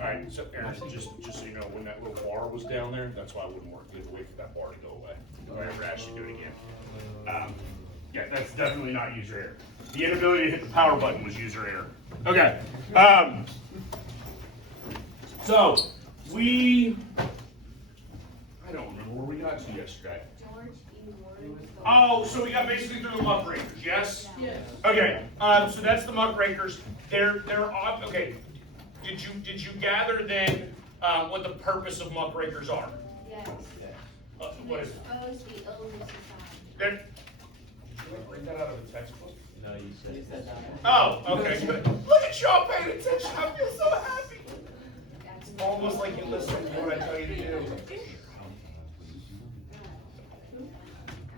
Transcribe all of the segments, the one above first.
All right, so Aaron, just so you know, when that little bar was down there, that's why I wouldn't work. You have to wait for that bar to go away. If I ever ask you to do it again. Yeah, that's definitely not user error. The inability to hit the power button was user error. Okay. So I don't remember where we got to yesterday. George E. Warren. Oh, so we got basically through the muckrakers, yes? Yes. Okay, so that's the muckrakers. They're okay. Did you gather then what the purpose of muckrakers are? Yes. What is it? Expose the illness society. Did you read that out of the textbook? No, you said. Oh, okay, good. Look at y'all paying attention. I feel so happy. That's Almost like you listen to what I tell you to do. I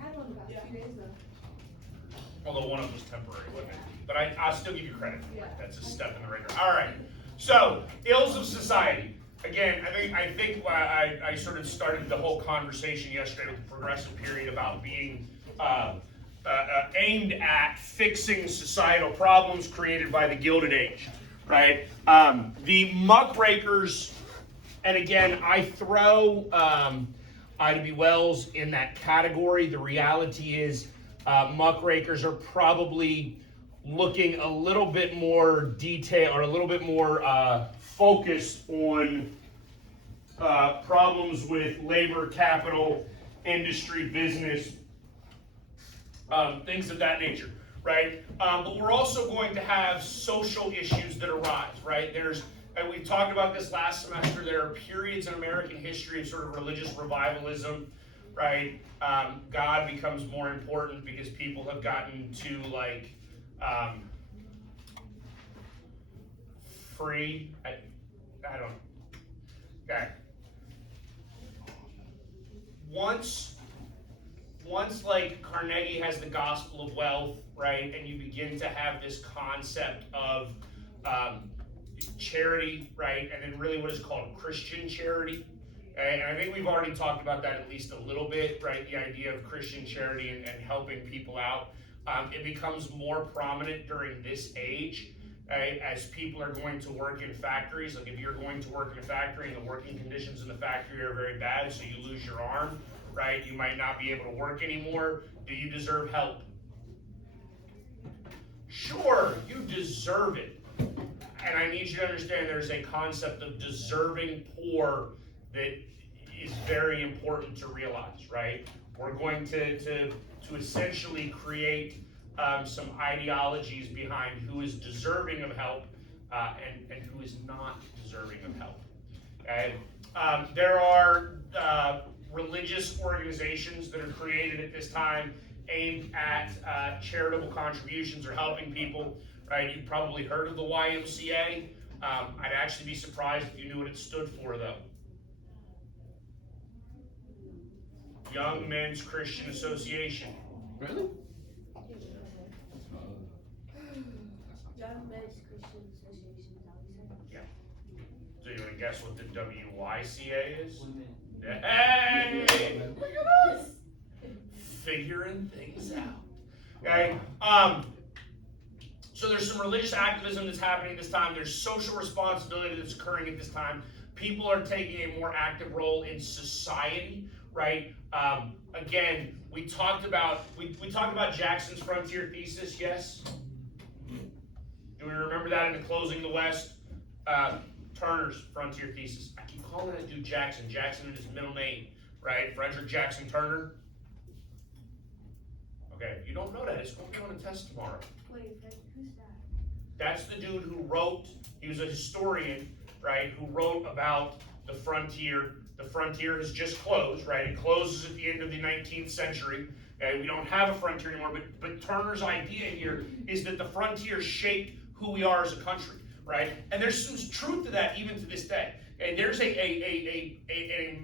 had one about 2 days ago. Although one of them was temporary, wasn't it? But I'll still give you credit for it. Yeah. That's a step in the right direction. All right. So, ills of society. Again, I think I sort of started the whole conversation yesterday with the progressive period about being aimed at fixing societal problems created by the Gilded Age, right? The muckrakers, and again, I throw Ida B. Wells in that category. The reality is muckrakers are probably looking a little bit more detail or a little bit more focused on problems with labor, capital, industry, business, things of that nature, right? But we're also going to have social issues that arise, right? And we talked about this last semester, there are periods in American history of sort of religious revivalism, right? God becomes more important because people have gotten to free. I don't. Okay. Once like Carnegie has the gospel of wealth, right, and you begin to have this concept of charity, right, and then really what is called Christian charity. And I think we've already talked about that at least a little bit, right? The idea of Christian charity and helping people out. It becomes more prominent during this age, right? As people are going to work in factories. Like if you're going to work in a factory and the working conditions in the factory are very bad, so you lose your arm, right? You might not be able to work anymore. Do you deserve help? Sure, you deserve it. And I need you to understand there's a concept of deserving poor that is very important to realize, right? We're going to essentially create some ideologies behind who is deserving of help and who is not deserving of help. Okay? There are religious organizations that are created at this time aimed at charitable contributions or helping people, right? You've probably heard of the YMCA. I'd actually be surprised if you knew what it stood for, though. Young Men's Christian Association. Really? Young Men's Christian Association. Yeah. So you want to guess what the WYCA is? Hey! Look at us! Figuring things out. Okay? So there's some religious activism that's happening at this time. There's social responsibility that's occurring at this time. People are taking a more active role in society, right? Again, we talked about Jackson's frontier thesis, yes? Do we remember that in the Closing the West? Turner's frontier thesis. I keep calling that dude Jackson. Jackson is his middle name, right? Frederick Jackson Turner. Okay, if you don't know that, it's going to be on a test tomorrow. Wait, who's that? That's the dude who wrote, he was a historian, right, who wrote about the frontier. The frontier has just closed, right? It closes at the end of the 19th century. Okay? We don't have a frontier anymore, but Turner's idea here is that the frontier shaped who we are as a country, right? And there's some truth to that even to this day. Okay? There's an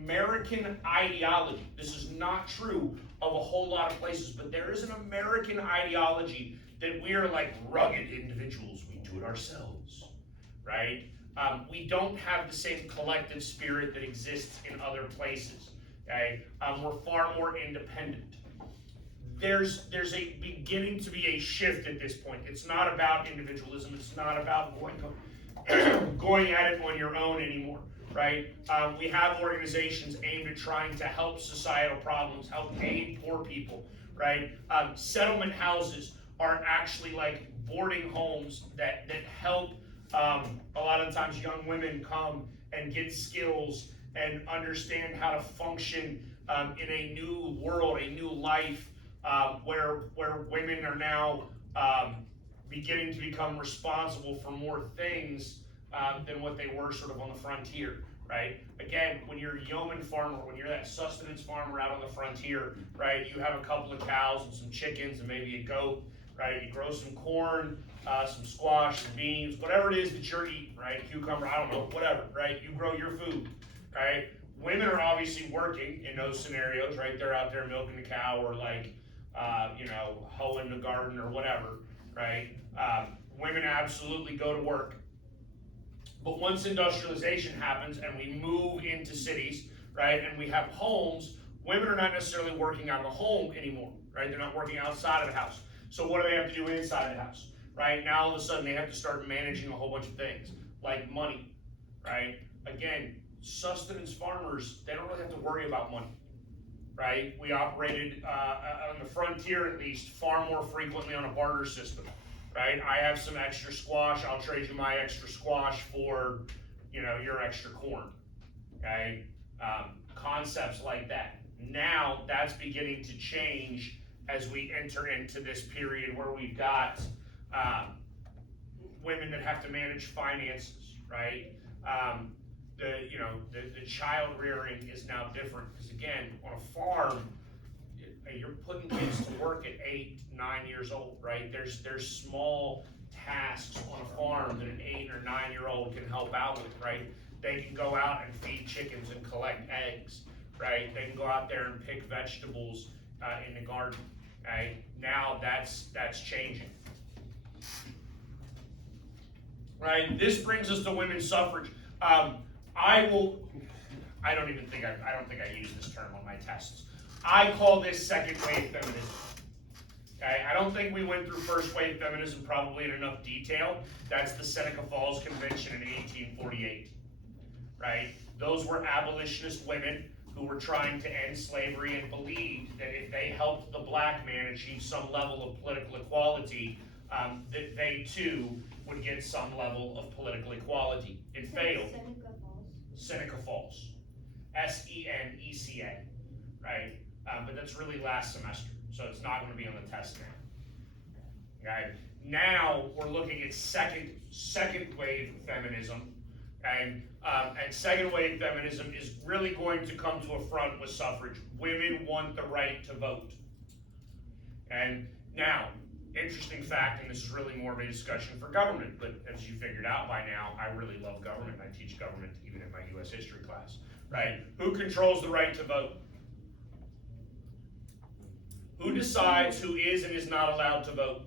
American ideology. This is not true of a whole lot of places, but there is an American ideology that we are like rugged individuals. We do it ourselves, right? We don't have the same collective spirit that exists in other places, okay? We're far more independent. there's a beginning to be a shift at this point. It's not about individualism. It's not about going at it on your own anymore, right? We have organizations aimed at trying to help societal problems, help aid poor people, right? Settlement houses are actually like boarding homes that help a lot of times young women come and get skills and understand how to function in a new world, a new life, where women are now beginning to become responsible for more things than what they were sort of on the frontier, right? Again, when you're a yeoman farmer, when you're that sustenance farmer out on the frontier, right, you have a couple of cows and some chickens and maybe a goat, right? You grow some corn, some squash, some beans, whatever it is that you're eating, right? Cucumber, I don't know, whatever, right? You grow your food, right? Women are obviously working in those scenarios, right? They're out there milking the cow or like, hoeing the garden or whatever, right? Women absolutely go to work. But once industrialization happens and we move into cities, right, and we have homes, women are not necessarily working out of the home anymore, right? They're not working outside of the house. So what do they have to do inside the house, right? Now all of a sudden they have to start managing a whole bunch of things, like money, right? Again, sustenance farmers, they don't really have to worry about money, right? We operated, on the frontier at least, far more frequently on a barter system, right? I have some extra squash, I'll trade you my extra squash for, your extra corn, okay? Concepts like that. Now, that's beginning to change as we enter into this period where we've got women that have to manage finances, right? The child rearing is now different, because again, on a farm, you're putting kids to work at 8, 9 years old, right? There's small tasks on a farm that an 8 or 9-year-old can help out with, right? They can go out and feed chickens and collect eggs, right? They can go out there and pick vegetables in the garden, right? Now that's changing. Right, this brings us to women's suffrage. I don't think I use this term on my tests. I call this second wave feminism. Okay, I don't think we went through first wave feminism probably in enough detail. That's the Seneca Falls Convention in 1848, right? Those were abolitionist women who were trying to end slavery and believed that if they helped the black man achieve some level of political equality, that they too would get some level of political equality. It failed. Seneca Falls. Seneca, right? But that's really last semester, so it's not going to be on the test now. Okay. Now we're looking at second wave feminism, and second wave feminism is really going to come to a front with suffrage. Women want the right to vote. And now, interesting fact, and this is really more of a discussion for government, but as you figured out by now, I really love government. I teach government even in my U.S. history class, right? Who controls the right to vote? Who decides who is and is not allowed to vote?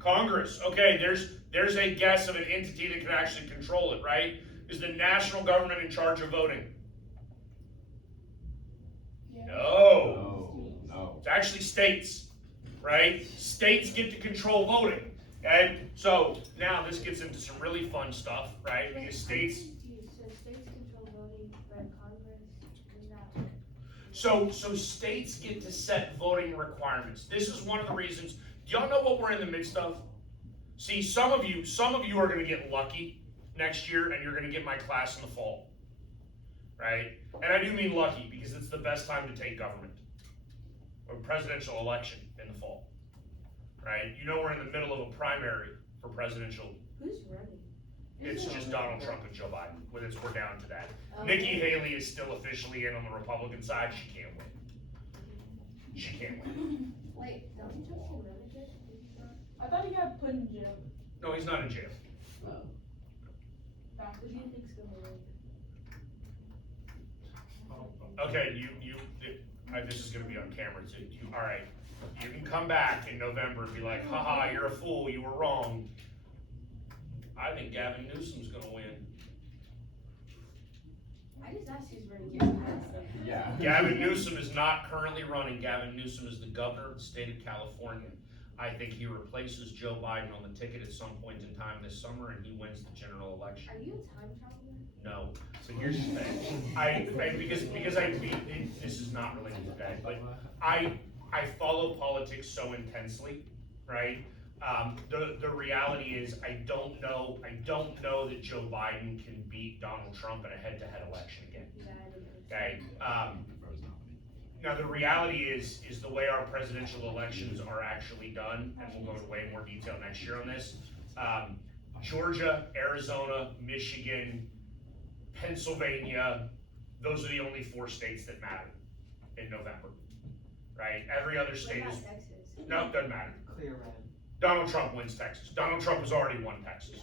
Congress. Okay, there's a guess of an entity that can actually control it, right? Is the national government in charge of voting? No. It's actually states, right? States get to control voting. And so now this gets into some really fun stuff, right? Because states control voting, but Congress does not. So states get to set voting requirements. This is one of the reasons. Do y'all know what we're in the midst of? See, some of you are going to get lucky next year, and you're going to get my class in the fall, right? And I do mean lucky because it's the best time to take government. Or presidential election in the fall, right? You know we're in the middle of a primary for presidential. Who's running? It's just Donald Trump and Joe Biden. We're down to that. Okay. Nikki Haley is still officially in on the Republican side. She can't win. She can't win. Wait, Donald Trump can run again? I thought he got put in jail. No, he's not in jail. Who do you think's gonna win? Okay, this is gonna be on camera too. All right, you can come back in November and be like, haha, you're a fool, you were wrong. I think Gavin Newsom's gonna win. I just asked who's running Gavin. Yeah. Gavin Newsom is not currently running. Gavin Newsom is the governor of the state of California. I think he replaces Joe Biden on the ticket at some point in time this summer, and he wins the general election. Are you a time traveler? No. So here's the thing. This is not related to that, but I follow politics so intensely, right? The reality is I don't know that Joe Biden can beat Donald Trump in a head-to-head election again. Yeah, I didn't know. Okay. Now the reality is the way our presidential elections are actually done, and we'll go into way more detail next year on this. Georgia, Arizona, Michigan, Pennsylvania, those are the only 4 states that matter in November, right? Every other What state about is, Texas? no, doesn't matter. Clear red. Donald Trump wins Texas. Donald Trump has already won Texas,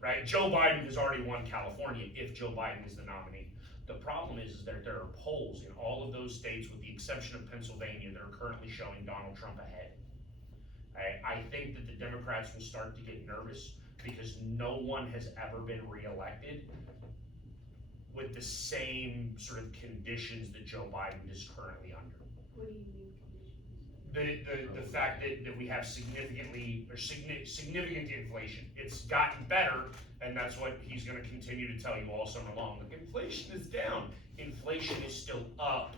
right? Joe Biden has already won California if Joe Biden is the nominee. The problem is that there are polls in all of those states, with the exception of Pennsylvania, that are currently showing Donald Trump ahead. I think that the Democrats will start to get nervous because no one has ever been reelected with the same sort of conditions that Joe Biden is currently under. What do you mean conditions? The fact that we have significant inflation. It's gotten better, and that's what he's gonna continue to tell you all summer long. Look, inflation is down. Inflation is still up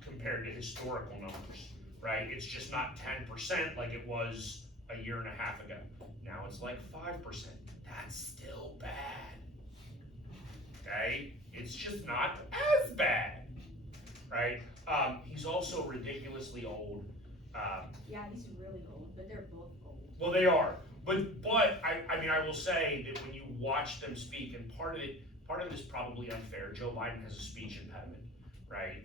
compared to historical numbers, right? It's just not 10% like it was a year and a half ago. Now it's like 5%. That's still bad. Okay? It's just not as bad, right? He's also ridiculously old. Yeah, he's really old, but they're both old. Well, they are, but I mean, I will say that when you watch them speak, and part of it is probably unfair. Joe Biden has a speech impediment, right?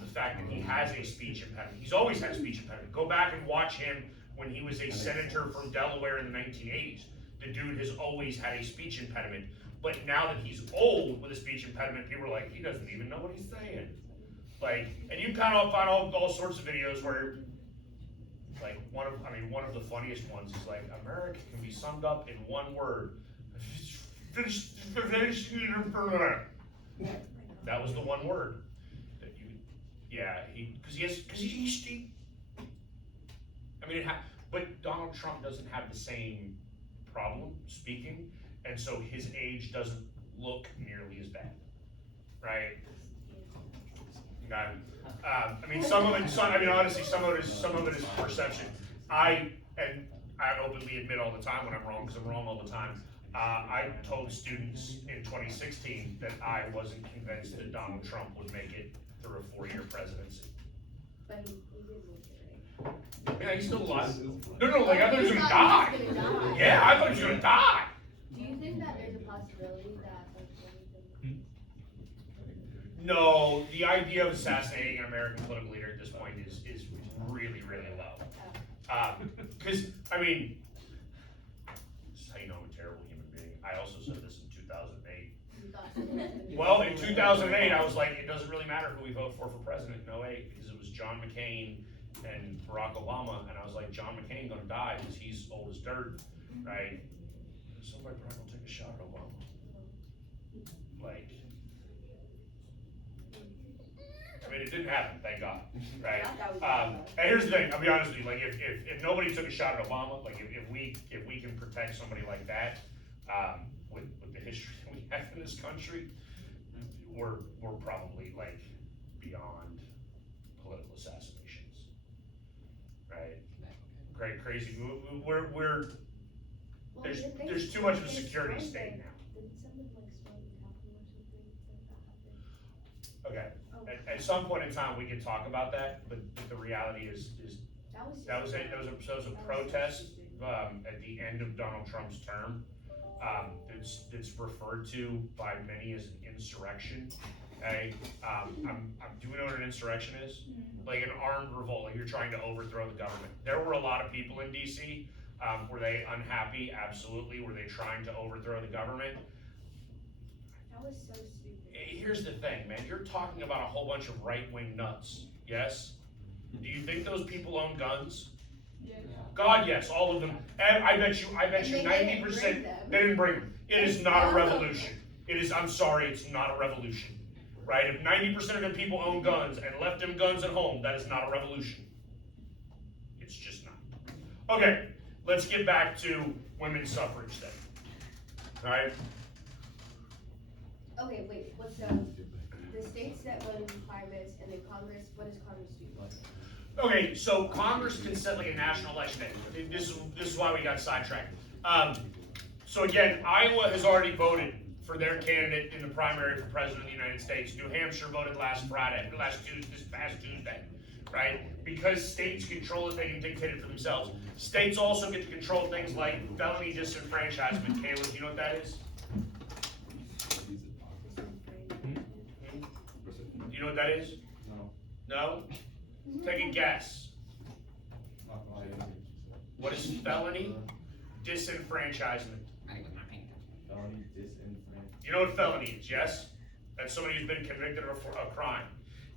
The fact that he has a speech impediment, he's always had a speech impediment. Go back and watch him when he was a senator from Delaware in the 1980s. The dude has always had a speech impediment, but now that he's old with a speech impediment, people are like, he doesn't even know what he's saying. Like, and you kind of find all sorts of videos where, like, one of the funniest ones is like, America can be summed up in one word. That was the one word. That you, yeah, but Donald Trump doesn't have the same problem speaking, and so his age doesn't look nearly as bad, right? Okay. I mean, honestly, some of it is perception. I openly admit all the time when I'm wrong, because I'm wrong all the time. I told students in 2016 that I wasn't convinced that Donald Trump would make it through a 4-year presidency. But he did make it, right? Yeah, he's still alive. No, like I thought he was gonna die. He was gonna die. Yeah, I thought he was gonna die. Do you think that there's a possibility that, like, anything? No, the idea of assassinating an American political leader at this point is really, really low. Because, I mean, this is how you know I'm a terrible human being. I also said this in 2008. You thought someone was gonna be- Well, in 2008, I was like, it doesn't really matter who we vote for president in 2008, because it was John McCain and Barack Obama, and I was like, John McCain gonna die because he's old as dirt, right? Somebody probably gonna take a shot at Obama. Like, I mean, it didn't happen, thank God, right? And here's the thing, I'll be honest with you, like, if nobody took a shot at Obama, like, if we can protect somebody like that, with the history that we have in this country, we're probably, like, beyond political assassinations, right? Crazy, we're, Well, there's didn't they- too much of a they security stormed state the- now. Didn't someone like storm the Capitol or something like that happen? Okay, Oh, at some point in time, we can talk about that, but the reality is that was a protest, at the end of Donald Trump's term. It's referred to by many as an insurrection. Okay, do we know what an insurrection is? Like an armed revolt, like you're trying to overthrow the government. There were a lot of people in DC. Were they unhappy? Absolutely. Were they trying to overthrow the government? That was so stupid. Here's the thing, man. You're talking about a whole bunch of right-wing nuts. Yes? Do you think those people own guns? Yeah. God, yes, all of them. And I bet you And they didn't 90%, bring them. they didn't bring them. It is not a revolution. I'm sorry, it's not a revolution. right? If 90% of the people own guns and left them guns at home, that is not a revolution. It's just not. Okay, let's get back to women's suffrage then. All right? Okay, wait, what's the states that run requirements and then Congress, what does Congress do? Okay, so Congress can set like a national election day. This is why we got sidetracked. So again, Iowa has already voted for their candidate in the primary for president of the United States. New Hampshire voted this past Tuesday, right? Because states control it, they can dictate it for themselves. States also get to control things like felony disenfranchisement. Caleb, do you know what that is? Do you know what that is? No. No? Take a guess. What is felony disenfranchisement? Felony disenfranchisement. You know what felony is, yes? That's somebody who's been convicted of a crime.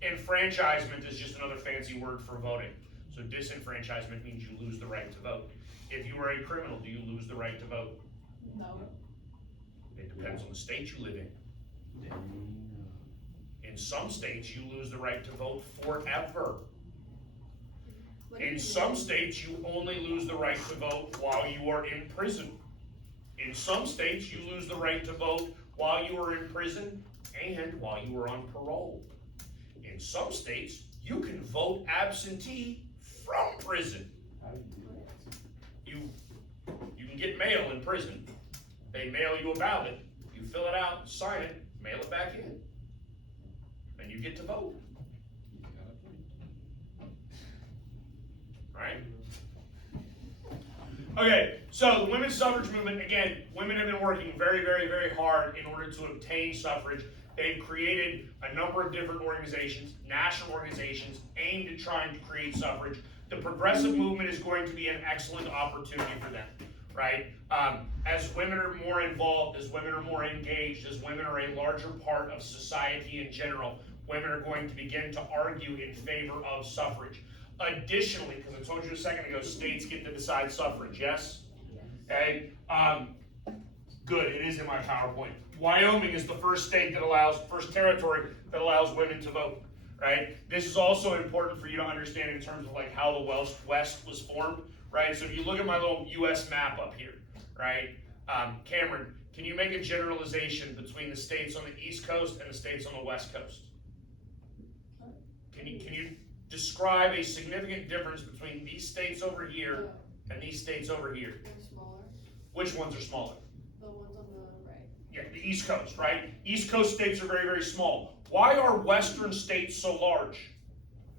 Enfranchisement is just another fancy word for voting. So disenfranchisement means you lose the right to vote. If you are a criminal, do you lose the right to vote? No. It depends on the state you live in. In some states, you lose the right to vote forever. What do In you some do? states, you only lose the right to vote while you are in prison. In some states, you lose the right to vote while you are in prison and while you are on parole. In some states, you can vote absentee from prison. How do you do that? You can get mail in prison. They mail you a ballot. You fill it out, sign it, mail it back in. And you get to vote. Right? Okay, so the women's suffrage movement, again, women have been working very, very, very hard in order to obtain suffrage. They've created a number of different organizations, national organizations, aimed at trying to create suffrage. The progressive movement is going to be an excellent opportunity for them, right? As women are more involved, as women are more engaged, as women are a larger part of society in general, women are going to begin to argue in favor of suffrage. Additionally, because I told you a second ago, states get to decide suffrage, yes? Okay, good, it is in my PowerPoint. Wyoming is the first territory that allows women to vote, right? This is also important for you to understand in terms of like how the West was formed, right? So if you look at my little US map up here, right? Cameron, can you make a generalization between the states on the East Coast and the states on the West Coast? Can you describe a significant difference between these states over here and these states over here? They're smaller, Which ones are smaller? the ones on the right. Yeah, the East Coast, right? East Coast states are very, very small. Why are Western states so large?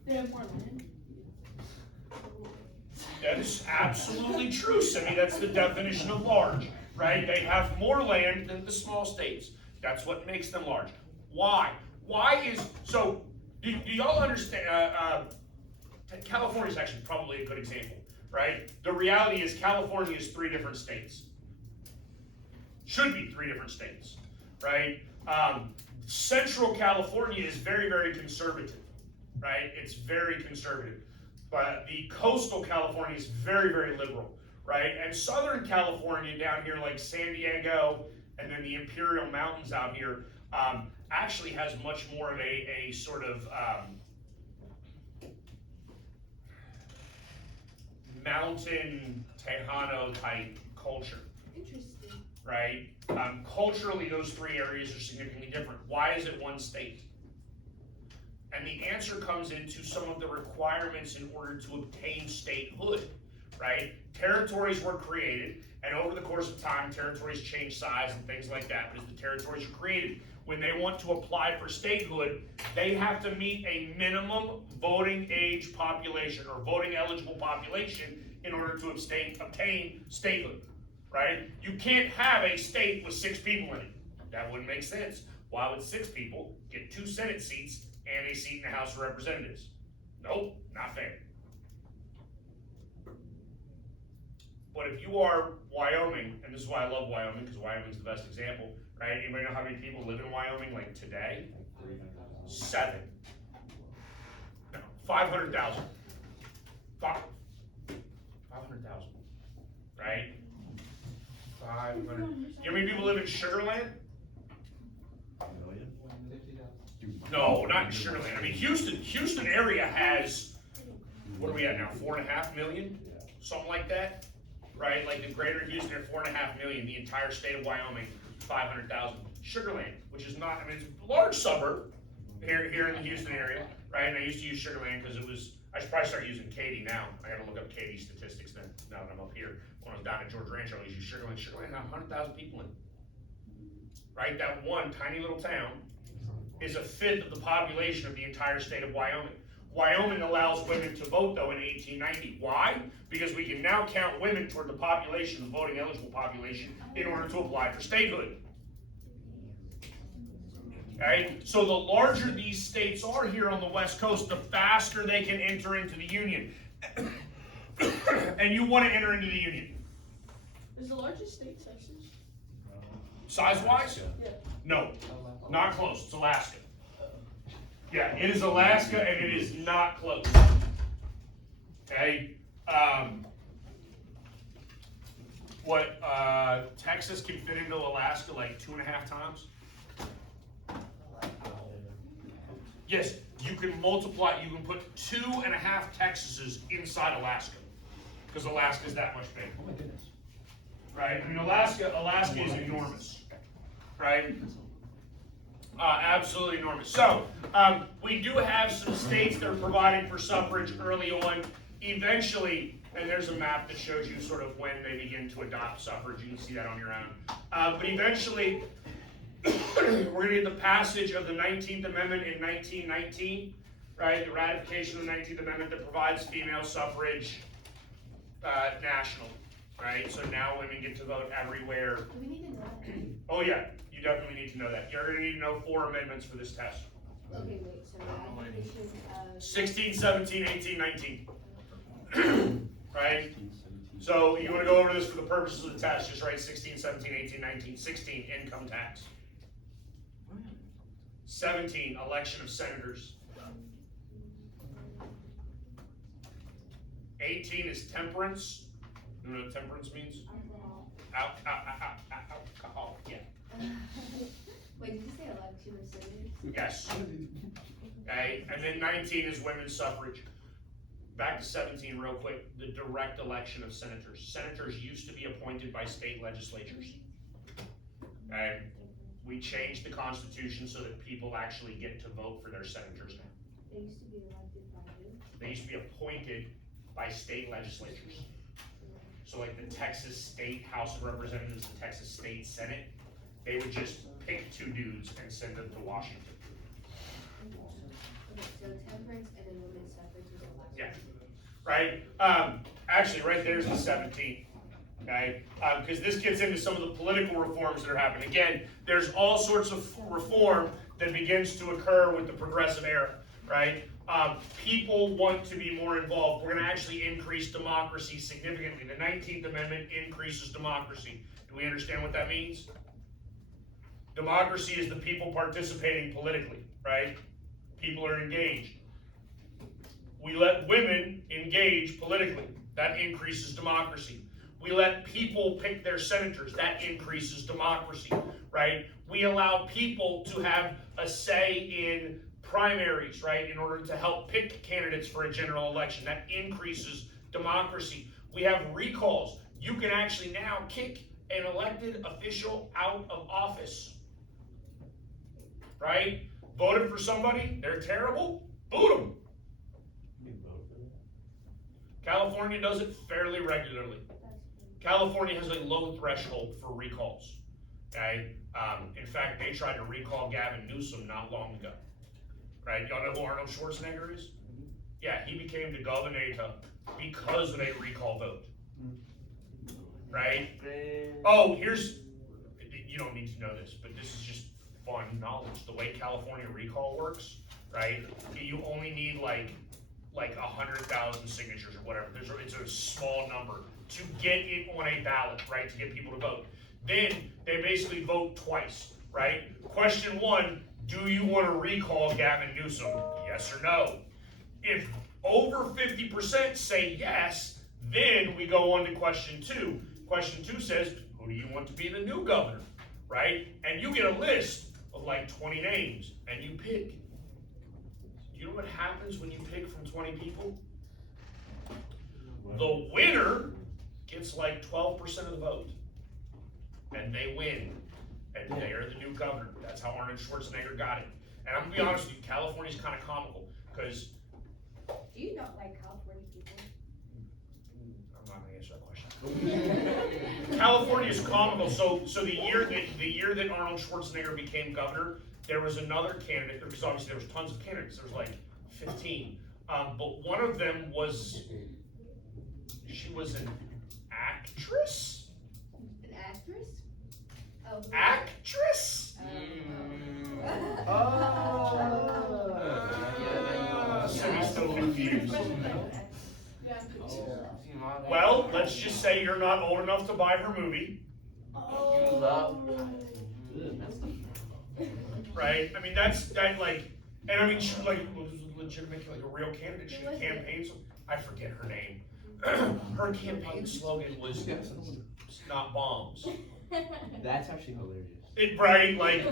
They have more land. That is absolutely true, Simi. That's the definition of large, right? They have more land than the small states. That's what makes them large. Why? Do y'all understand? California is actually probably a good example, right? The reality is California is 3 different states. Should be 3 different states, right? Central California is very, very conservative, right? It's very conservative. But the coastal California is very, very liberal, right? And Southern California down here, like San Diego, and then the Imperial Mountains out here, actually has much more of a sort of mountain Tejano type culture, Interesting. right? Culturally, those 3 areas are significantly different. Why is it one state? And the answer comes into some of the requirements in order to obtain statehood, right? Territories were created, and over the course of time, territories change size and things like that. But as the territories are created, when they want to apply for statehood, they have to meet a minimum voting age population or voting eligible population in order to obtain statehood, right? You can't have a state with 6 people in it. That wouldn't make sense. Why would 6 people get 2 Senate seats and a seat in the House of Representatives? Nope, not fair. But if you are Wyoming, and this is why I love Wyoming, because Wyoming's the best example, right? Anybody know how many people live in Wyoming, like today? 7. No, 500,000. 500,000, right? 500. You know how many people live in Sugar Land? $1 million? 50,000. No, not in Sugar Land. I mean, Houston area has, what are we at now, 4.5 million? Something like that, right? Like the greater Houston are 4.5 million, the entire state of Wyoming, 500,000. Sugar Land, which is not, I mean, it's a large suburb here in the Houston area, right? And I used to use Sugar Land because it was, I should probably start using Katy now. I gotta look up Katy statistics then, now that I'm up here. When I was down at George Rancho, I used to use Sugar Land. Sugar Land had 100,000 people in it, right? That one tiny little town is a fifth of the population of the entire state of Wyoming. Wyoming allows women to vote though in 1890. Why? Because we can now count women toward the population, the voting eligible population, in order to apply for statehood. Okay? So the larger these states are here on the West Coast, the faster they can enter into the Union. And you want to enter into the Union. Is the largest state Texas? Size-wise? Yeah. No, not close. It's Alaska. Yeah, it is Alaska, and it is not close. Okay? Texas can fit into Alaska like 2.5 times? Yes, you can multiply, you can put 2.5 Texases inside Alaska, because Alaska is that much big. Oh my goodness. Right? I mean, Alaska is enormous, right? Absolutely enormous. So, we do have some states that are providing for suffrage early on. Eventually, and there's a map that shows you sort of when they begin to adopt suffrage. You can see that on your own. But eventually, we're going to get the passage of the 19th Amendment in 1919, right? The ratification of the 19th Amendment that provides female suffrage national, right? So now women get to vote everywhere. Do we need to know that? Oh yeah, you definitely need to know that. You're going to need to know 4 amendments for this test. Okay, wait, so ratification of. 16, 17, 18, 19. Right? So you want to go over this for the purposes of the test, just write 16, 17, 18, 19. 16, income tax. 17, election of senators. 18 is temperance. You know what temperance means? Alcohol, yeah. Wait, did you say election of senators? Yes. Okay, and then 19 is women's suffrage. Back to 17 real quick, the direct election of senators. Senators used to be appointed by state legislatures. Okay? We changed the Constitution so that people actually get to vote for their senators now. They used to be elected by who? They used to be appointed by state legislatures. So like the Texas State House of Representatives, the Texas State Senate, they would just pick 2 dudes and send them to Washington. Okay, so temperance and then women's suffrage was the last. Yeah. Right? Actually, right there's the 17th. Okay? Because this gets into some of the political reforms that are happening. Again, there's all sorts of reform that begins to occur with the progressive era. Right? People want to be more involved. We're going to actually increase democracy significantly. The 19th Amendment increases democracy. Do we understand what that means? Democracy is the people participating politically, right? People are engaged. We let women engage politically. That increases democracy. We let people pick their senators. That increases democracy, right? We allow people to have a say in primaries, right, in order to help pick candidates for a general election. That increases democracy. We have recalls. You can actually now kick an elected official out of office, right? Voted for somebody, they're terrible, boot them. California does it fairly regularly. California has a low threshold for recalls, okay? In fact, they tried to recall Gavin Newsom not long ago. Right? Y'all know who Arnold Schwarzenegger is? Yeah, he became the governor because of a recall vote. Right? Oh, you don't need to know this, but this is just fun knowledge. The way California recall works, right? You only need like 100,000 signatures or whatever. It's a small number to get it on a ballot, right? To get people to vote. Then they basically vote twice, right? Question 1, do you want to recall Gavin Newsom? Yes or no? If over 50% say yes, then we go on to question 2. Question 2 says, who do you want to be the new governor, right? And you get a list of like 20 names, and you pick you know what happens when you pick from 20 people? The winner gets like 12% of the vote. And they win. And they are the new governor. That's how Arnold Schwarzenegger got it. And I'm gonna be honest with you, California's kind of comical, because Do you not like California people? I'm not gonna answer that question. California is comical. So the year that Arnold Schwarzenegger became governor, there was another candidate, because obviously there was tons of candidates. There was like 15, but one of them was, she was an actress. An actress? Oh. Actress. Simi's still confused. Yeah. Well, let's just say you're not old enough to buy her movie, You love. right? I mean, that like, and I mean, she like was legitimate, like a real candidate. She campaigned. I forget her name. Her campaign slogan was "Not bombs." That's actually hilarious. Right? Like,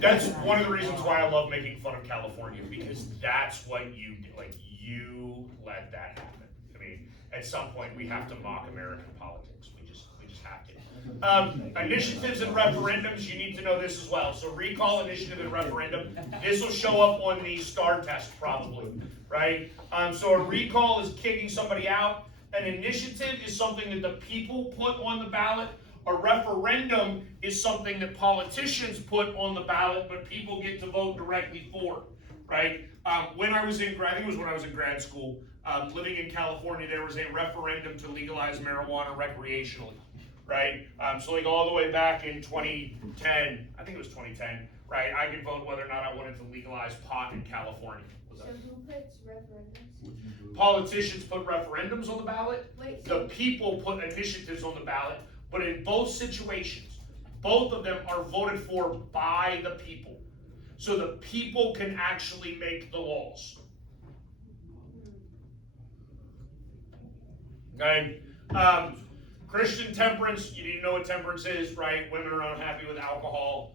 that's one of the reasons why I love making fun of California, because that's what you do. Like, you let that happen. I mean, at some point we have to mock American politics. We just have to. Initiatives and referendums, you need to know this as well. So recall, initiative, and referendum. This will show up on the STAR test probably, right? So a recall is kicking somebody out. An initiative is something that the people put on the ballot. A referendum is something that politicians put on the ballot, but people get to vote directly for, right? When I was in grad school, living in California, there was a referendum to legalize marijuana recreationally, right? So like all the way back in 2010, I think it was 2010, right? I could vote whether or not I wanted to legalize pot in California. So who puts referendums? Politicians put referendums on the ballot. Wait, The so people put initiatives on the ballot. But in both situations, both of them are voted for by the people. So the people can actually make the laws. Okay? Christian temperance, you need to know what temperance is, right? Women are unhappy with alcohol.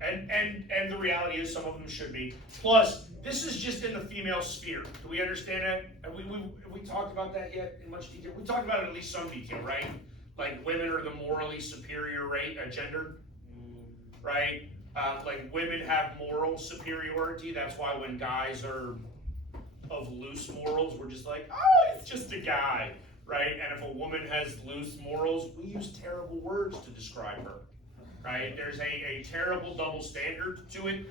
And the reality is some of them should be. Plus, this is just in the female sphere. Do we understand that? Have we talked about that yet in much detail? We talked about it in at least some detail, right? Like women are the morally superior gender, right? Like women have moral superiority. That's why when guys are of loose morals, we're just like, oh, it's just a guy, right? And if a woman has loose morals, we use terrible words to describe her, right? There's a terrible double standard to it.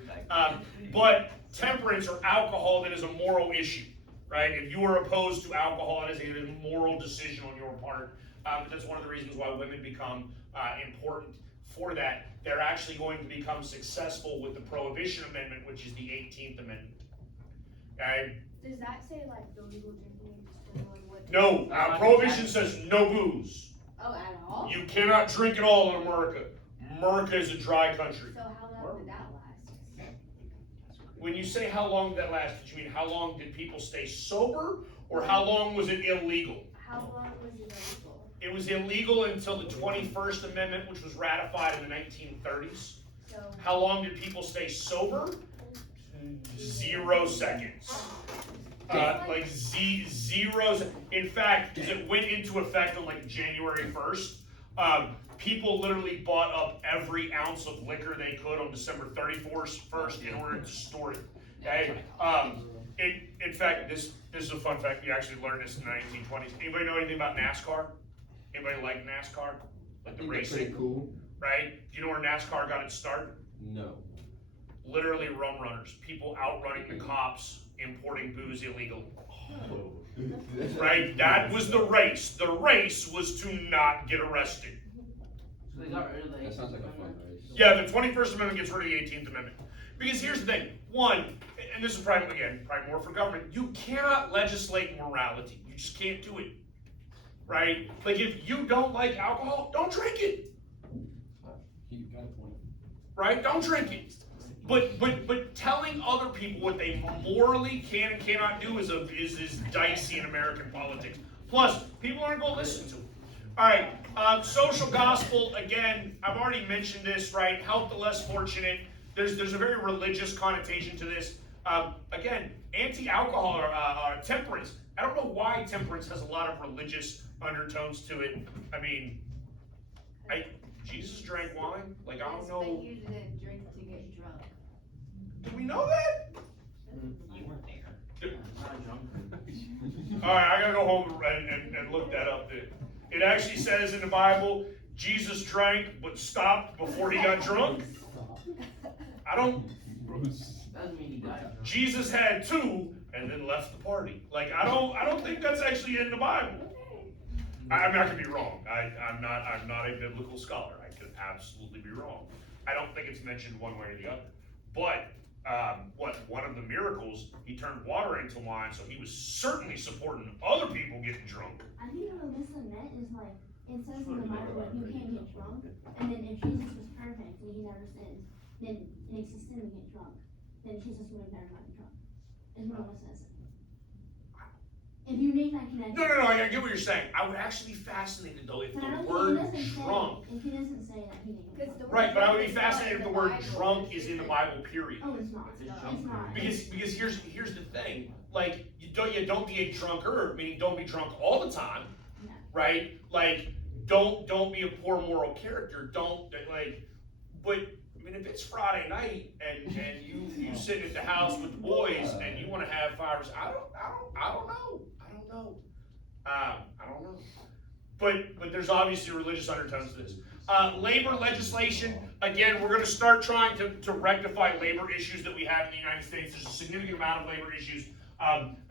But temperance or alcohol, that is a moral issue, right? If you are opposed to alcohol, it is a moral decision on your part. But that's one of the reasons why women become important for that. They're actually going to become successful with the Prohibition Amendment, which is the 18th Amendment. Okay? does that say like the legal drinking age is 21? What? No, Prohibition says no booze. Oh, at all? You cannot drink at all in America. America is a dry country. So how long did that last? When you say how long did that last, did you mean how long did people stay sober, or how long was it illegal? How long was it illegal? It was illegal until the 21st Amendment, which was ratified in the 1930s. So How long did people stay sober? 0 seconds. Like 0. In fact, it went into effect on like January 1st. People literally bought up every ounce of liquor they could on December 31st in order to store it. Okay. In fact, this is a fun fact. We actually learned this in the 1920s. Anybody know anything about NASCAR? Anybody like NASCAR? Like the racing? Pretty cool. Right? Do you know where NASCAR got its start? No. Literally rum runners. People outrunning the cops, importing booze illegally. Right? That was the race. The race was to not get arrested. So they got rid of the That sounds like a fun race. Yeah, the 21st Amendment gets rid of the 18th Amendment. Because here's the thing. One, and this is probably more for government, you cannot legislate morality. You just can't do it. Right? Like if you don't like alcohol, don't drink it. You got a point. Right? Don't drink it. But telling other people what they morally can and cannot do is dicey in American politics. Plus, people aren't going to listen to it. All right, social gospel, again, I've already mentioned this, right? Help the less fortunate. There's a very religious connotation to this. Again, anti-alcohol or temperance. I don't know why temperance has a lot of religious undertones to it. I mean, Jesus drank wine. Like, I don't Yes, know. but you didn't drink to get drunk. Do we know that? You weren't there. Not drunk. All right, I gotta go home and look that up. It actually says in the Bible, Jesus drank but stopped before he got drunk. I don't. Doesn't mean he died drunk. Jesus had two and then left the party. Like, I don't think that's actually in the Bible. I mean, I could be wrong. I'm not a biblical scholar. I could absolutely be wrong. I don't think it's mentioned one way or the other. But one of the miracles, he turned water into wine, so he was certainly supporting other people getting drunk. I think what Alyssa meant is like, it says in the Bible that you can't get drunk, and then if Jesus was perfect and he never sinned, then it makes a sin to get drunk, then Jesus would have never gotten drunk, is what Alyssa says. If you make that connection. No, I get what you're saying. I would actually be fascinated though if But I the don't word think he doesn't drunk. say, if he doesn't say that he didn't. Because the word Right, but I would drunk be is not fascinated in if the word Bible. drunk is in the Bible, period. Oh, it's not, It's it's not. Because here's the thing. Like, you don't be a drunkard, meaning don't be drunk all the time. No. Right? Like, don't be a poor moral character. Don't like, but I mean, if it's Friday night and you sitting at the house with the boys and you want to have fires, I don't know. But there's obviously religious undertones to this. Labor legislation, again, we're going to start trying to rectify labor issues that we have in the United States. There's a significant amount of labor issues.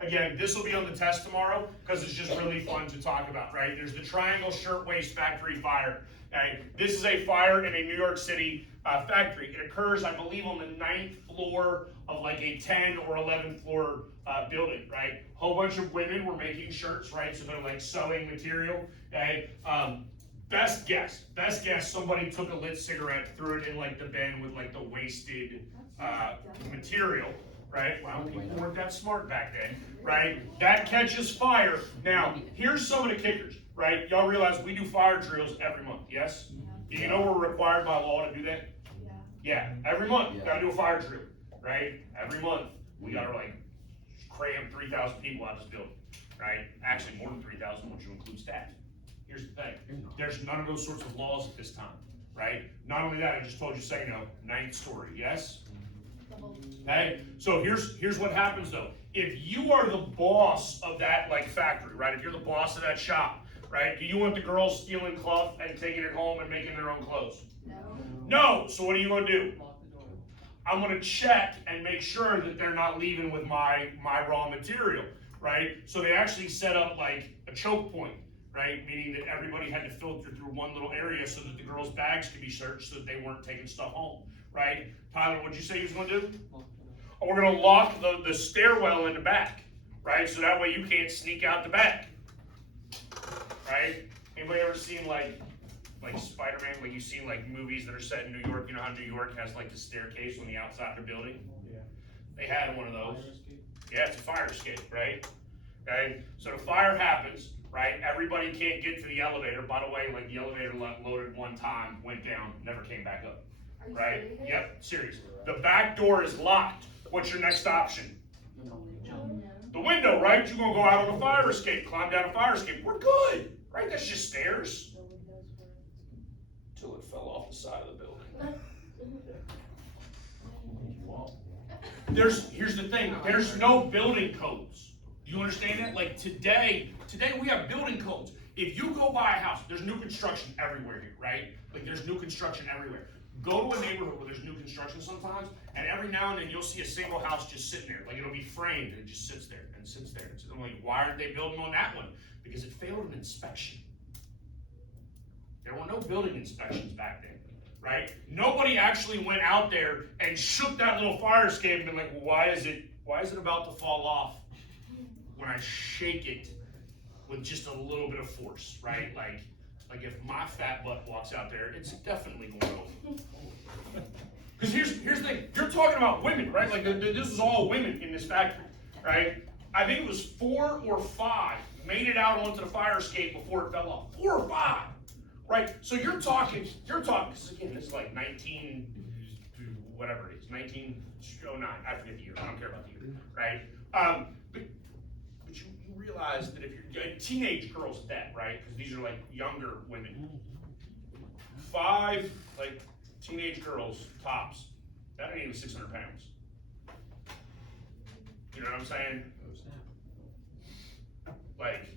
Again, this will be on the test tomorrow because it's just really fun to talk about, right? There's the Triangle Shirtwaist Factory fire. Okay? This is a fire in a New York City factory. It occurs, I believe, on the 9th floor of like a 10 or 11 floor building, right? Whole bunch of women were making shirts, right? So they're like sewing material, okay? Best guess, somebody took a lit cigarette, threw it in like the bin with like the wasted material, right? Well, people weren't that smart back then, right? That catches fire. Now, here's some of the kickers, right? Y'all realize we do fire drills every month, yes? Do you know we're required by law to do that? Yeah, every month, we gotta do a fire drill, right? Every month, we gotta like cram 3,000 people out of this building, right? Actually, more than 3,000 once you include staff. Here's the thing, there's none of those sorts of laws at this time, right? Not only that, I just told you, say, 9th story, yes? Okay, so here's what happens though. If you are the boss of that like factory, right? If you're the boss of that shop, right? Do you want the girls stealing cloth and taking it home and making their own clothes? No, so what are you gonna do? Lock the door. I'm gonna check and make sure that they're not leaving with my raw material, right? So they actually set up like a choke point, right? Meaning that everybody had to filter through one little area so that the girls' bags could be searched so that they weren't taking stuff home, right? Tyler, what'd you say you was gonna do? Lock the door. Oh, we're gonna lock the stairwell in the back, right? So that way you can't sneak out the back, right? Anybody ever seen like Spider-Man, like you've seen like movies that are set in New York, you know how New York has like the staircase on the outside of the building? Yeah. They had one of those. Yeah, it's a fire escape, right? Okay, so the fire happens, right? Everybody can't get to the elevator. By the way, like the elevator loaded one time, went down, never came back up, right? Yep, serious. The back door is locked. What's your next option? The window, right? You're gonna go out on a fire escape, climb down a fire escape. We're good, right? That's just stairs. Till it fell off the side of the building. Here's the thing, there's no building codes. Do you understand that? Like today we have building codes. If you go buy a house, there's new construction everywhere here, right? Like there's new construction everywhere. Go to a neighborhood where there's new construction sometimes, and every now and then you'll see a single house just sitting there. Like it'll be framed and it just sits there and sits there. And I'm like, why aren't they building on that one? Because it failed an inspection. There were no building inspections back then, right? Nobody actually went out there and shook that little fire escape and been like, well, why is it about to fall off when I shake it with just a little bit of force, right? Like if my fat butt walks out there, it's definitely going over. Because here's the thing, you're talking about women, right? Like this is all women in this factory, right? I think it was 4 or 5 made it out onto the fire escape before it fell off. 4 or 5. Right, so you're talking, because again, this is like 19, whatever it is, 1909, I forget the year, I don't care about the year, right? But you realize that if you're teenage girls at that, right? Because these are like younger women. 5 like teenage girls tops. That ain't even 600 pounds. You know what I'm saying? Like,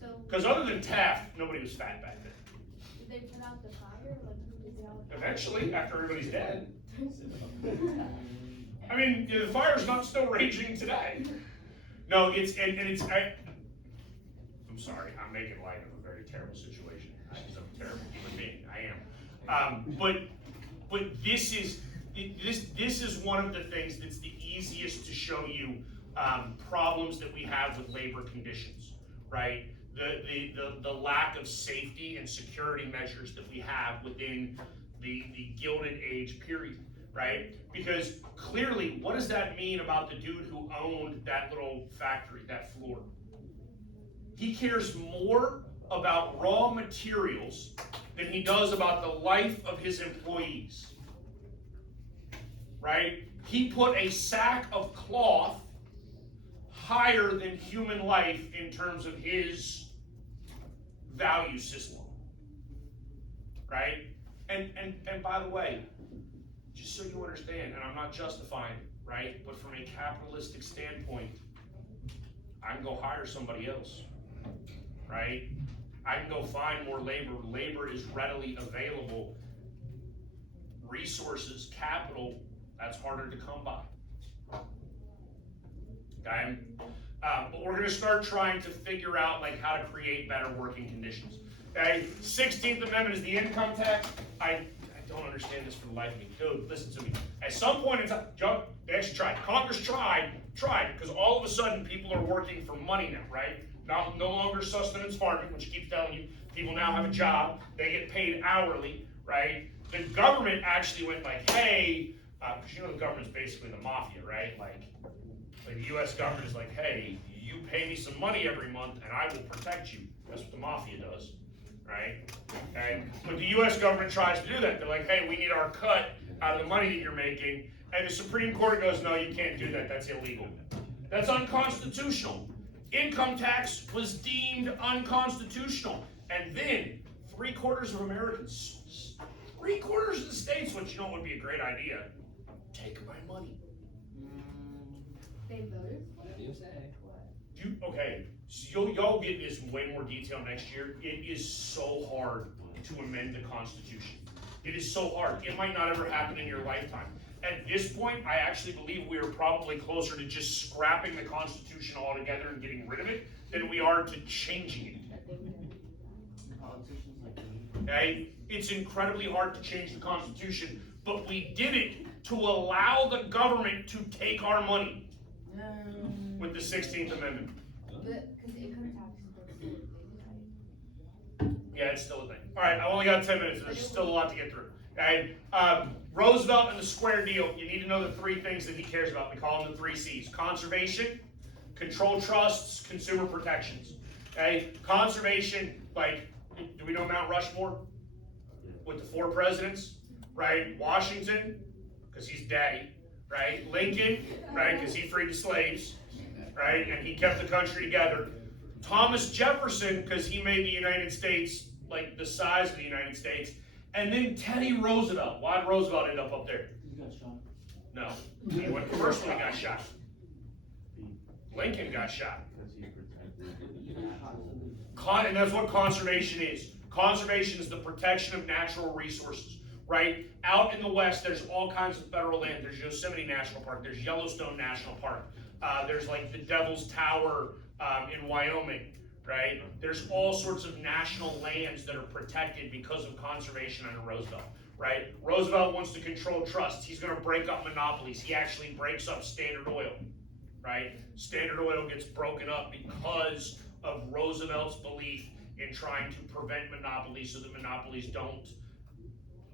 So, because other than Taft, nobody was fat back then. did they put out the fire, like, who did it out? Eventually, after everybody's dead. I mean, the fire's not still raging today. No, I'm sorry, I'm making light of a very terrible situation. Because I'm a terrible human being, I am. But this is one of the things that's the easiest to show you problems that we have with labor conditions, right? The lack of safety and security measures that we have within the Gilded Age period, right? Because clearly, what does that mean about the dude who owned that little factory, that floor? He cares more about raw materials than he does about the life of his employees, right? He put a sack of cloth higher than human life in terms of his value system, right? And by the way, just so you understand, and I'm not justifying it, right? But from a capitalistic standpoint, I can go hire somebody else, right? I can go find more labor. Labor is readily available. Resources, capital, that's harder to come by. Okay? But we're gonna start trying to figure out like how to create better working conditions. Okay? 16th Amendment is the income tax. I don't understand this for the life of me. Dude, listen to me. At some point in time, they actually tried. Congress tried, because all of a sudden people are working for money now, right? Now, no longer sustenance farming, which keeps telling you people now have a job, they get paid hourly, right? The government actually went like, hey, because you know the government's basically the mafia, right? Like the U.S. government is like, hey, you pay me some money every month and I will protect you. That's what the mafia does, right? Okay? But the U.S. government tries to do that. They're like, hey, we need our cut out of the money that you're making. And the Supreme Court goes, no, you can't do that. That's illegal. That's unconstitutional. Income tax was deemed unconstitutional. And then 3/4 of Americans, 3/4 of the states, which you know would be a great idea, take my money. They voted for it? Okay, so y'all get this in way more detail next year. It is so hard to amend the Constitution. It is so hard. It might not ever happen in your lifetime. At this point, I actually believe we are probably closer to just scrapping the Constitution altogether and getting rid of it than we are to changing it. Politicians like me. Okay? It's incredibly hard to change the Constitution, but we did it to allow the government to take our money with the 16th Amendment. But, because the income tax is still a thing, right? Yeah, it's still a thing. All right, I've only got 10 minutes. There's still a lot to get through. Okay? Roosevelt and the Square Deal. You need to know the 3 things that he cares about. We call them the 3 C's. Conservation, control trusts, consumer protections. Okay? Conservation, like, do we know Mount Rushmore? With the 4 presidents, right? Washington, because he's daddy, right? Lincoln, right? Because he freed the slaves, right? And he kept the country together. Thomas Jefferson, because he made the United States like the size of the United States. And then Teddy Roosevelt. Why did Roosevelt end up there? He got shot. No. He went first when he got shot. Lincoln got shot. And that's what conservation is. Conservation is the protection of natural resources, right? Out in the West, there's all kinds of federal land. There's Yosemite National Park. There's Yellowstone National Park. There's like the Devil's Tower in Wyoming, right? There's all sorts of national lands that are protected because of conservation under Roosevelt, right? Roosevelt wants to control trusts. He's going to break up monopolies. He actually breaks up Standard Oil, right? Standard Oil gets broken up because of Roosevelt's belief in trying to prevent monopolies so that monopolies don't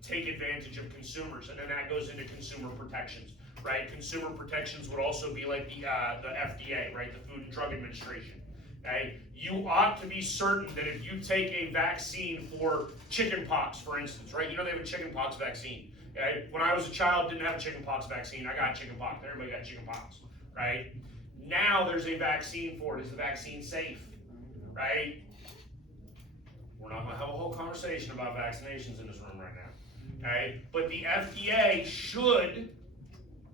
take advantage of consumers. And then that goes into consumer protections, right? Consumer protections would also be like the FDA, right? The Food and Drug Administration. Okay? You ought to be certain that if you take a vaccine for chickenpox, for instance, right? You know they have a chickenpox vaccine. Okay? When I was a child, didn't have a chickenpox vaccine. I got chickenpox. Everybody got chickenpox, right? Now there's a vaccine for it. Is the vaccine safe, right? We're not gonna have a whole conversation about vaccinations in this room right now, okay? But the FDA should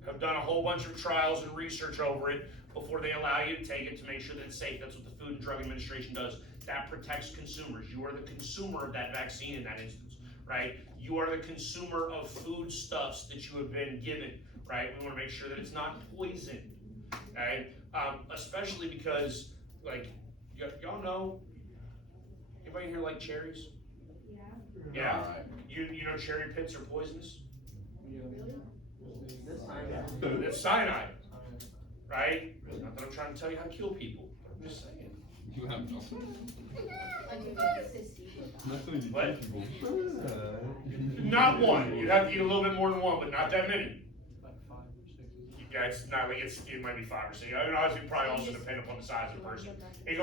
have done a whole bunch of trials and research over it before they allow you to take it to make sure that it's safe. That's what the Food and Drug Administration does. That protects consumers. You are the consumer of that vaccine in that instance, right? You are the consumer of foodstuffs that you have been given, right? We want to make sure that it's not poison, okay? Especially because, like, y'all know, anybody here like cherries? Yeah? Alright. You know cherry pits are poisonous? This time. It's cyanide, right? Not that I'm trying to tell you how to kill people, but I'm just saying. You have nothing. Like you get sissy. What? Not one. You'd have to eat a little bit more than one, but not that many. Like 5 or 6. Yeah, it's not like it might be 5 or 6. I mean, obviously, probably also depend upon the size of the person. It's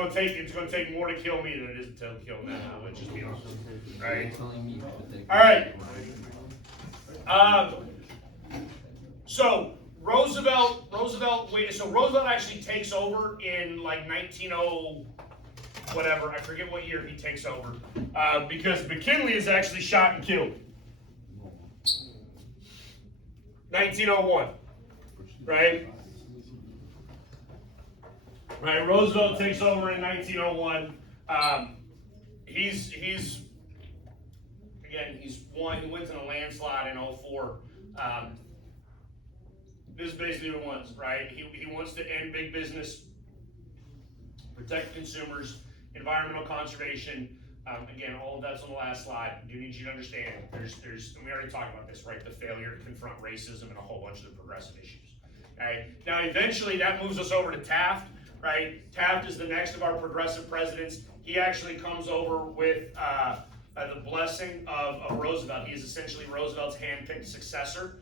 gonna take more to kill me than it is to kill them. Let's just be honest, right? All right. So Roosevelt actually takes over in like 1900 whatever. I forget what year he takes over, because McKinley is actually shot and killed. 1901, right? Right. Roosevelt takes over in 1901. He's won. He wins in a landslide in 04. This is basically what he wants, right? He wants to end big business, protect consumers, environmental conservation. Again, all of that's on the last slide. I do need you to understand, there's, and we already talked about this, right? The failure to confront racism and a whole bunch of the progressive issues. Okay? Now, eventually, that moves us over to Taft, right? Taft is the next of our progressive presidents. He actually comes over with the blessing of Roosevelt. He is essentially Roosevelt's hand-picked successor.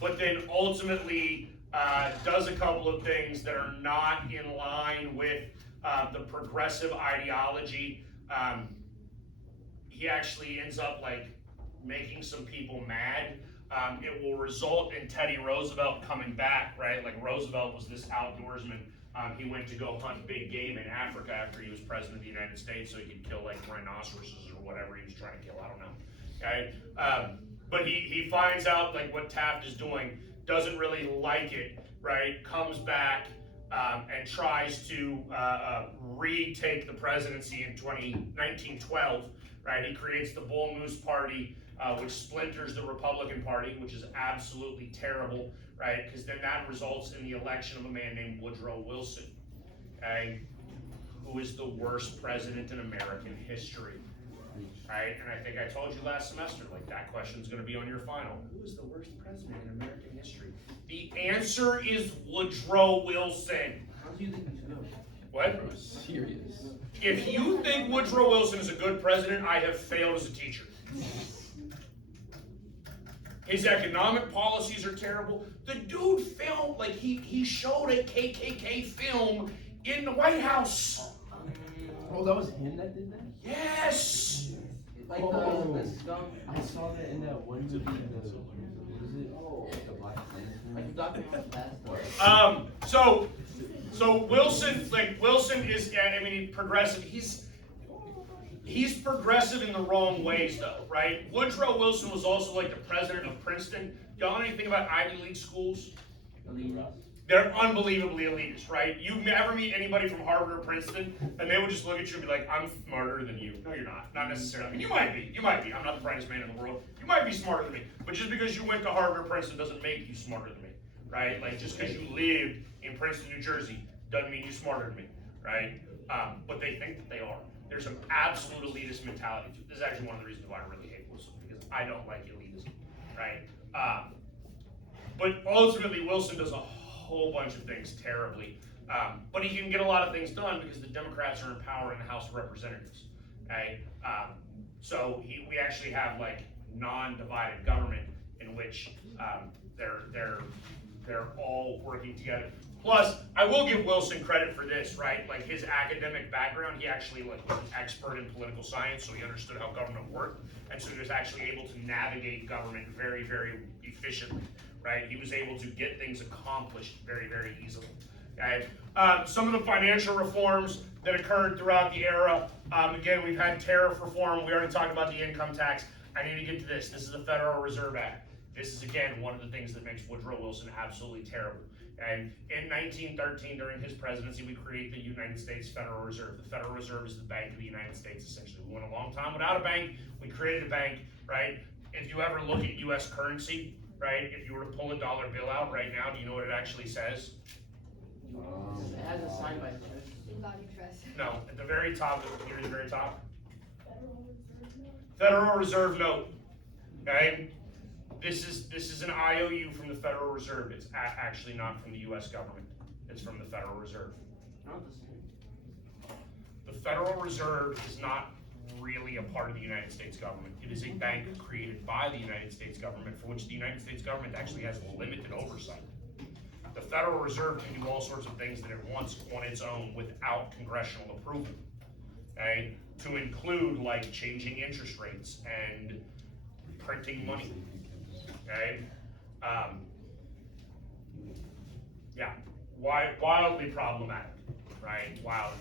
But then ultimately does a couple of things that are not in line with the progressive ideology. He actually ends up like making some people mad. It will result in Teddy Roosevelt coming back, right? Like Roosevelt was this outdoorsman. He went to go hunt big game in Africa after he was president of the United States, so he could kill like rhinoceroses or whatever he was trying to kill. I don't know. Okay. But he finds out like what Taft is doing, doesn't really like it, right? Comes back and tries to retake the presidency in 1912, right? He creates the Bull Moose Party, which splinters the Republican Party, which is absolutely terrible, right? Because then that results in the election of a man named Woodrow Wilson, okay? Who is the worst president in American history. Right, and I think I told you last semester, like that question's going to be on your final. Who is the worst president in American history? The answer is Woodrow Wilson. How do you think he's good? What? Serious. If you think Woodrow Wilson is a good president, I have failed as a teacher. His economic policies are terrible. The dude filmed, like he showed a KKK film in the White House. Oh, that was him that did that? Yes! Like the scum. I saw that in that one movie, what is it? The Black Klansman. Like the documentary past. So Wilson is, I mean, he's progressive. He's progressive in the wrong ways, though, right? Woodrow Wilson was also like the president of Princeton. Y'all know anything about Ivy League schools? They're unbelievably elitist, right? You ever meet anybody from Harvard or Princeton, and they would just look at you and be like, I'm smarter than you. No, you're not. Not necessarily. I mean, you might be. I'm not the brightest man in the world. You might be smarter than me. But just because you went to Harvard or Princeton doesn't make you smarter than me, right? Like, just because you lived in Princeton, New Jersey, doesn't mean you're smarter than me, right? But they think that they are. There's an absolute elitist mentality. This is actually one of the reasons why I really hate Wilson, because I don't like elitism, right? But ultimately, Wilson does a whole bunch of things terribly. But he can get a lot of things done because the Democrats are in power in the House of Representatives. Okay? So we actually have like non-divided government in which they're They're all working together. Plus, I will give Wilson credit for this, right? Like his academic background, he actually was an expert in political science, so he understood how government worked, and so he was actually able to navigate government very, very efficiently, right? He was able to get things accomplished very, very easily. Okay? Some of the financial reforms that occurred throughout the era, again, we've had tariff reform. We already talked about the income tax. I need to get to this. This is the Federal Reserve Act. This is, again, one of the things that makes Woodrow Wilson absolutely terrible. And in 1913, during his presidency, we created the United States Federal Reserve. The Federal Reserve is the Bank of the United States, essentially. We went a long time without a bank. We created a bank, right? If you ever look at U.S. currency, right, if you were to pull a dollar bill out right now, do you know what it actually says? It has a sign by the church. In God you trust. No, at the very top, near the very top. Federal Reserve note, okay? This is an IOU from the Federal Reserve. It's actually not from the U.S. government. It's from the Federal Reserve. Not the same. The Federal Reserve is not really a part of the United States government. It is a bank created by the United States government, for which the United States government actually has limited oversight. The Federal Reserve can do all sorts of things that it wants on its own without congressional approval, okay? To include like changing interest rates and printing money, okay? Yeah, wildly problematic, right? Wildly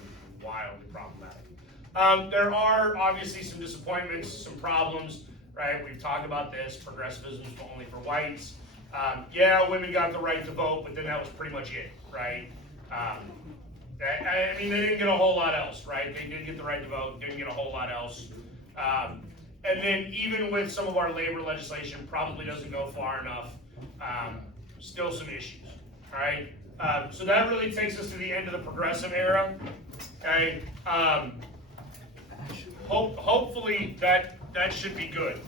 problematic. There are obviously some disappointments, some problems, right? We've talked about this. Progressivism is only for whites. Yeah, women got the right to vote, but then that was pretty much it, right? I mean, they didn't get a whole lot else, right? They did get the right to vote, didn't get a whole lot else. And then even with some of our labor legislation, probably doesn't go far enough. Still some issues, all right? So that really takes us to the end of the progressive era, okay? Hopefully that should be good,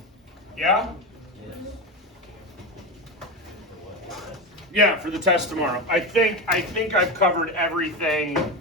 yeah? Yeah, for the test tomorrow. I think I've covered everything